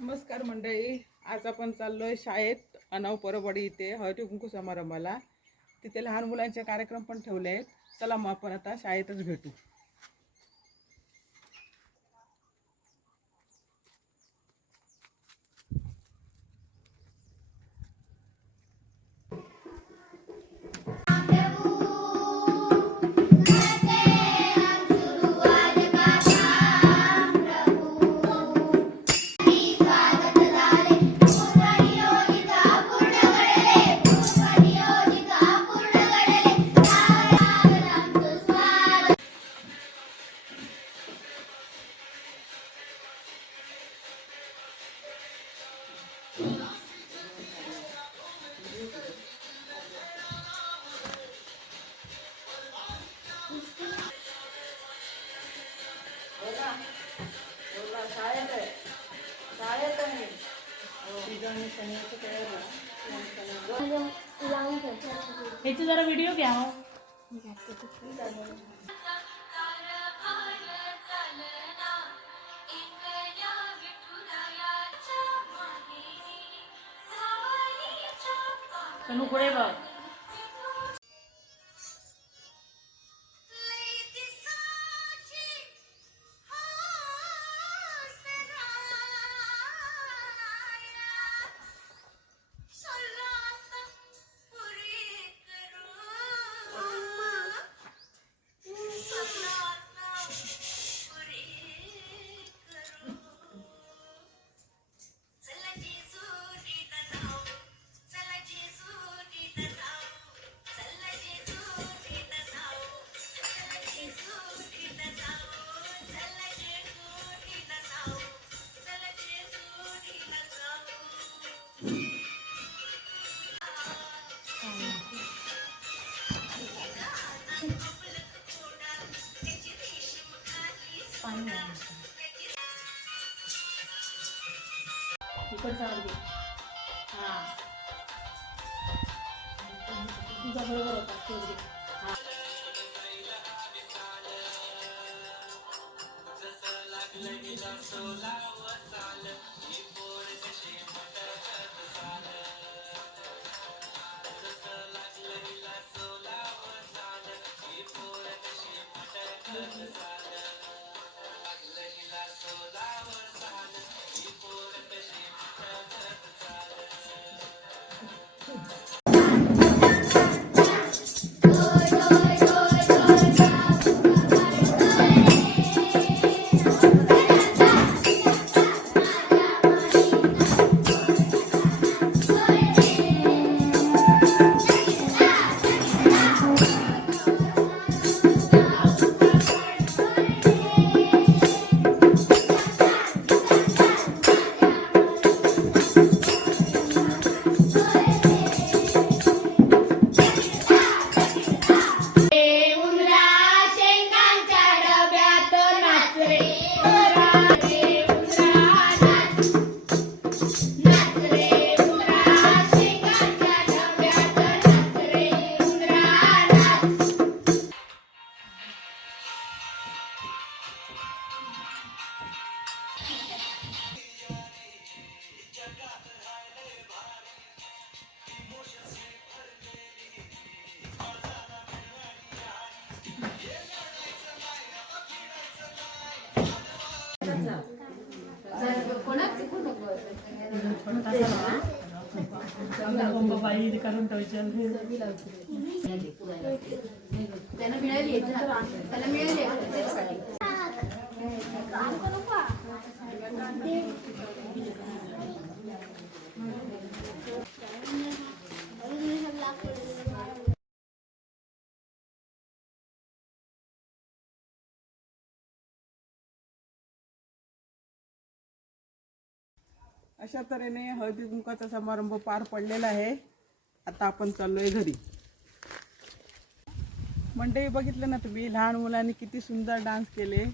नमस्कार मंडळी. आज आपण चाललोय शाळेत अनाव परवडी इथे हळदी कुंकू समारंभाला. तिथे लहान मुलांचे कार्यक्रम पण ठेवले आहेत. चला मग आपण आता शाळेतच भेटू. ह्याचे जरा व्हिडिओ घ्या हो. सोनू पुढे बघ इकडचा हात घे. तुझा बरोबर होता हा. उमरा त्याला मिळाली त्याला मिळाली अशा तऱ्हेने हळदी कुंकाचा समारंभ पार पडलेला आहे. आता आपण चाललोय घरी. मंडळी बघितलं ना तुम्ही लहान मुलांनी किती सुंदर डान्स केले.